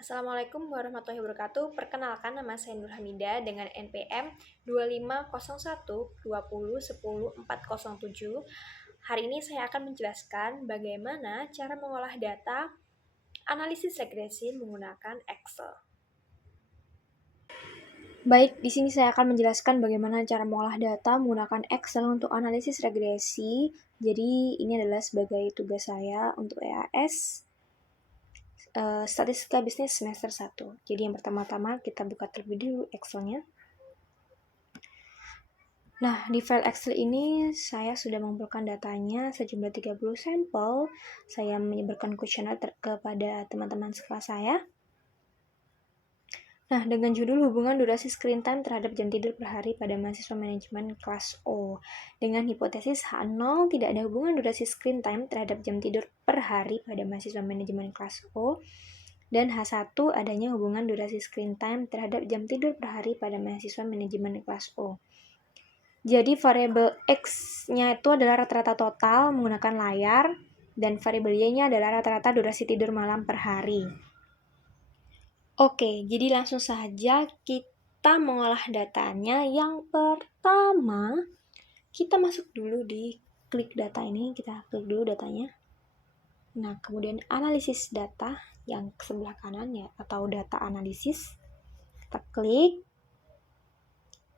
Assalamualaikum warahmatullahi wabarakatuh. Perkenalkan, nama saya Nur Hamida dengan NPM 250120104007. Hari ini saya akan menjelaskan bagaimana cara mengolah data analisis regresi menggunakan Excel. Baik, di sini saya akan menjelaskan bagaimana cara mengolah data menggunakan Excel untuk analisis regresi. Jadi ini adalah sebagai tugas saya untuk EAS Statistika Bisnis semester 1. Jadi yang pertama-tama kita buka terlebih dulu Excel-nya. Nah, di file Excel ini saya sudah mengumpulkan datanya sejumlah 30 sampel. Saya menyebarkan kuesioner kepada teman-teman sekelas saya. Nah, dengan judul hubungan durasi screen time terhadap jam tidur per hari pada mahasiswa manajemen kelas O. Dengan hipotesis H0 tidak ada hubungan durasi screen time terhadap jam tidur per hari pada mahasiswa manajemen kelas O. Dan H1 adanya hubungan durasi screen time terhadap jam tidur per hari pada mahasiswa manajemen kelas O. Jadi variabel X-nya itu adalah rata-rata total menggunakan layar, dan variabel Y-nya adalah rata-rata durasi tidur malam per hari. Oke, jadi langsung saja kita mengolah datanya. Yang pertama, kita masuk dulu di klik data ini, kita klik dulu datanya. Nah, kemudian analisis data yang sebelah kanan ya, atau data analisis. Kita klik.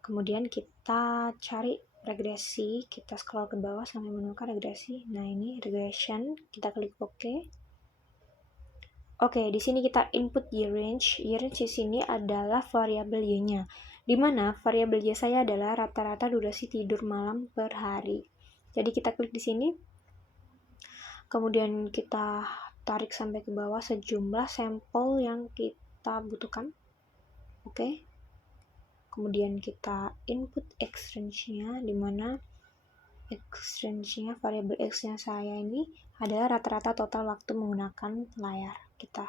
Kemudian kita cari regresi, kita scroll ke bawah sampai menemukan regresi. Nah, ini regression, kita klik OK. Oke, di sini kita input year range. Year range di sini adalah variabel Y-nya, di mana variabel Y saya adalah rata-rata durasi tidur malam per hari. Jadi kita klik di sini. Kemudian kita tarik sampai ke bawah sejumlah sampel yang kita butuhkan. Oke. Kemudian kita input X range-nya, di mana X range-nya, variabel X-nya saya ini adalah rata-rata total waktu menggunakan layar. Kita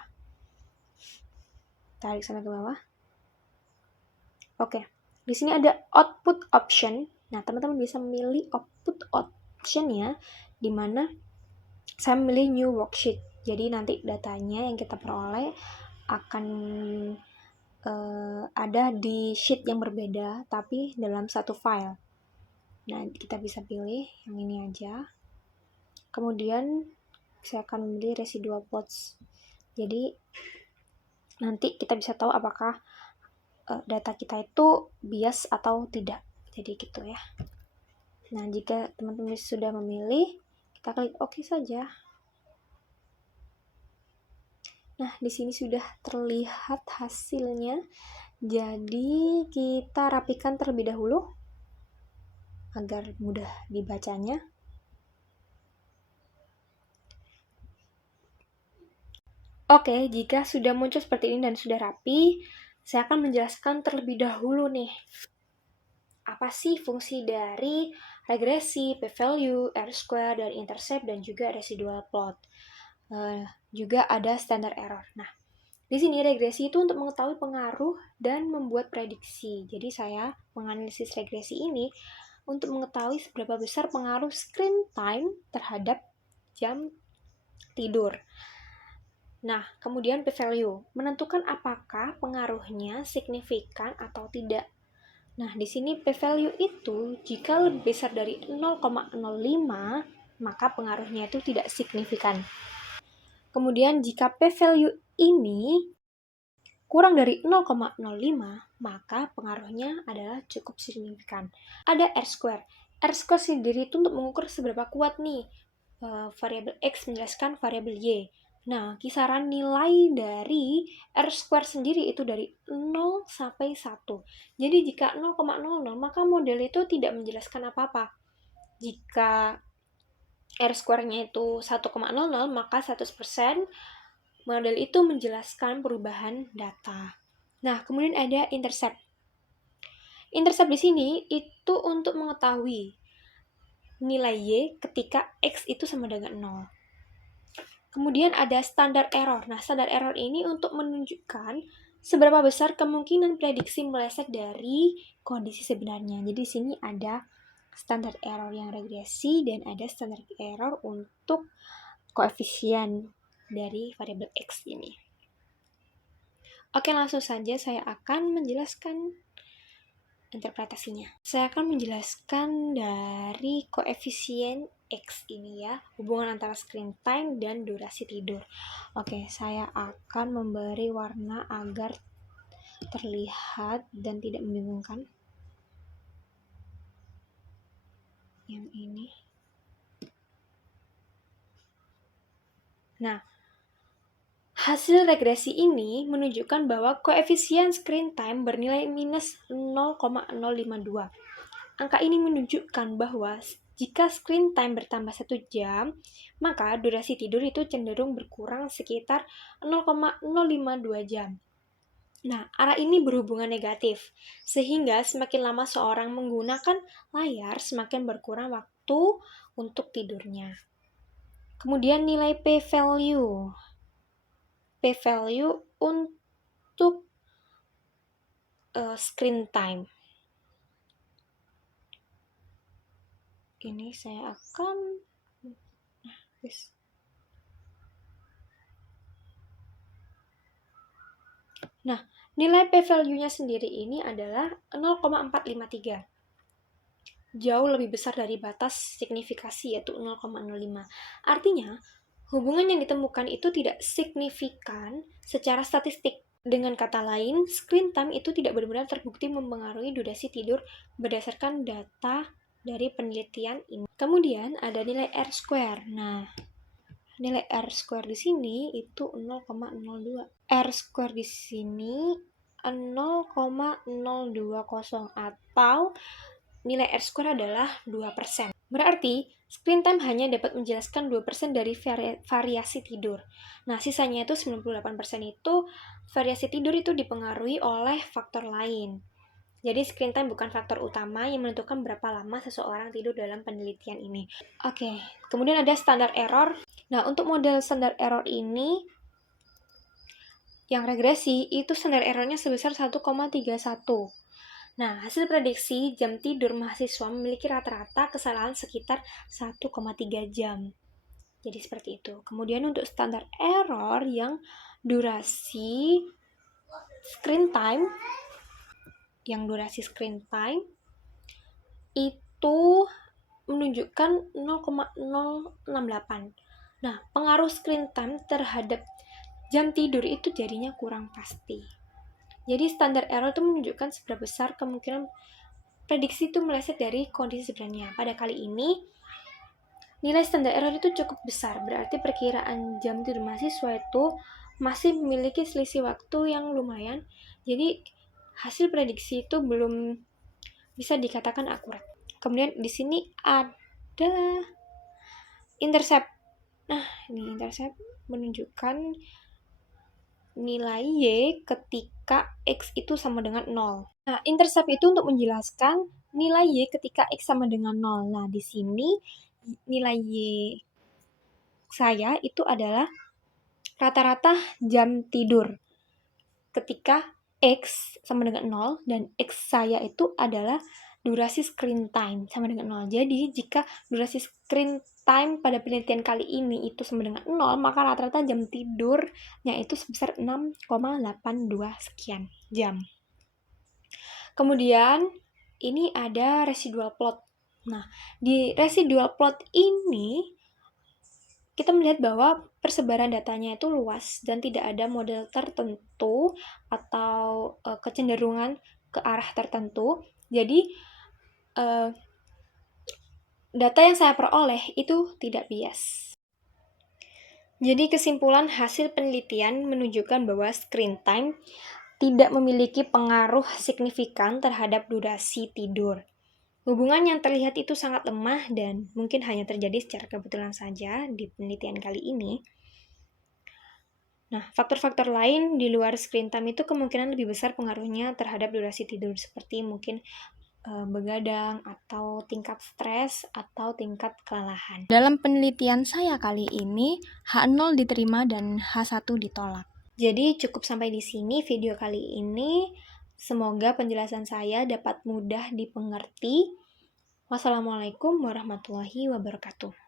tarik sampai ke bawah. Oke. Di sini ada output option. Nah, teman-teman bisa memilih output option-nya, di mana saya memilih new worksheet. Jadi nanti datanya yang kita peroleh akan ada di sheet yang berbeda, tapi dalam satu file. Nah, kita bisa pilih yang ini aja. Kemudian saya akan memilih residual plots. Jadi nanti kita bisa tahu apakah data kita itu bias atau tidak. Jadi gitu ya. Nah, jika teman-teman sudah memilih, kita klik OK saja. Nah, di sini sudah terlihat hasilnya. Jadi kita rapikan terlebih dahulu agar mudah dibacanya. Oke, jika sudah muncul seperti ini dan sudah rapi, saya akan menjelaskan terlebih dahulu nih. Apa sih fungsi dari regresi, p-value, R-square, dan intercept, dan juga residual plot. Juga ada standard error. Nah, di sini regresi itu untuk mengetahui pengaruh dan membuat prediksi. Jadi saya menganalisis regresi ini untuk mengetahui seberapa besar pengaruh screen time terhadap jam tidur. Nah, kemudian p-value, menentukan apakah pengaruhnya signifikan atau tidak. Nah, di sini p-value itu jika lebih besar dari 0,05, maka pengaruhnya itu tidak signifikan. Kemudian jika p-value ini kurang dari 0,05, maka pengaruhnya adalah cukup signifikan. Ada R-square. R-square sendiri itu untuk mengukur seberapa kuat nih variabel X menjelaskan variabel Y. Nah, kisaran nilai dari R-square sendiri itu dari 0 sampai 1. Jadi jika 0,00, maka model itu tidak menjelaskan apa-apa. Jika R-square-nya itu 1,00, maka 100% model itu menjelaskan perubahan data. Nah, kemudian ada intercept. Intercept di sini itu untuk mengetahui nilai Y ketika X itu sama dengan 0. Kemudian ada standard error. Nah, standard error ini untuk menunjukkan seberapa besar kemungkinan prediksi meleset dari kondisi sebenarnya. Jadi di sini ada standard error yang regresi dan ada standard error untuk koefisien dari variabel X ini. Oke, langsung saja saya akan menjelaskan interpretasinya. Saya akan menjelaskan dari koefisien X ini ya, hubungan antara screen time dan durasi tidur. Oke, saya akan memberi warna agar terlihat dan tidak membingungkan. Yang ini. Nah, hasil regresi ini menunjukkan bahwa koefisien screen time bernilai minus 0,052. Angka ini menunjukkan bahwa jika screen time bertambah 1 jam, maka durasi tidur itu cenderung berkurang sekitar 0,052 jam. Nah, arah ini berhubungan negatif, sehingga semakin lama seorang menggunakan layar, semakin berkurang waktu untuk tidurnya. Kemudian nilai p-value. P-value untuk screen time. Ini saya akan Nah, nilai p-value-nya sendiri ini adalah 0,453. Jauh lebih besar dari batas signifikasi yaitu 0,05. Artinya, hubungan yang ditemukan itu tidak signifikan secara statistik. Dengan kata lain, screen time itu tidak benar-benar terbukti mempengaruhi durasi tidur berdasarkan data dari penelitian ini. Kemudian ada nilai R-square. Nah, nilai R-square di sini itu 0,02. R-square di sini 0,020 atau nilai R-square adalah 2%. Berarti, screen time hanya dapat menjelaskan 2% dari variasi tidur. Nah, sisanya itu 98% itu variasi tidur itu dipengaruhi oleh faktor lain. Jadi, screen time bukan faktor utama yang menentukan berapa lama seseorang tidur dalam penelitian ini. Oke, kemudian ada standar error. Nah, untuk model standar error ini, yang regresi, itu standar errornya sebesar 1,31. Nah, hasil prediksi jam tidur mahasiswa memiliki rata-rata kesalahan sekitar 1,3 jam. Jadi seperti itu. Kemudian untuk standar error yang durasi screen time, itu menunjukkan 0,068. Nah, pengaruh screen time terhadap jam tidur itu jadinya kurang pasti. Jadi standar error itu menunjukkan seberapa besar kemungkinan prediksi itu meleset dari kondisi sebenarnya. Pada kali ini, nilai standar error itu cukup besar, berarti perkiraan jam tidur mahasiswa itu masih memiliki selisih waktu yang lumayan. Jadi hasil prediksi itu belum bisa dikatakan akurat. Kemudian di sini ada intercept. Nah, ini intercept menunjukkan nilai Y ketika X itu sama dengan 0. Nah, intercept itu untuk menjelaskan nilai Y ketika X sama dengan 0. Nah, di sini nilai Y saya itu adalah rata-rata jam tidur ketika X sama dengan 0 dan X saya itu adalah durasi screen time sama dengan 0. Jadi, jika durasi screen time pada penelitian kali ini itu sama dengan 0, maka rata-rata jam tidurnya itu sebesar 6,82 sekian jam. Kemudian, ini ada residual plot. Nah, di residual plot ini, kita melihat bahwa persebaran datanya itu luas dan tidak ada model tertentu atau kecenderungan ke arah tertentu. Jadi, data yang saya peroleh itu tidak bias. Jadi kesimpulan hasil penelitian menunjukkan bahwa screen time tidak memiliki pengaruh signifikan terhadap durasi tidur. Hubungan yang terlihat itu sangat lemah dan mungkin hanya terjadi secara kebetulan saja di penelitian kali ini. Nah, faktor-faktor lain di luar screen time itu kemungkinan lebih besar pengaruhnya terhadap durasi tidur, seperti mungkin begadang, atau tingkat stres, atau tingkat kelelahan. Dalam penelitian saya kali ini, H0 diterima dan H1 ditolak. Jadi cukup sampai di sini video kali ini. Semoga penjelasan saya dapat mudah dipengerti. Wassalamualaikum warahmatullahi wabarakatuh.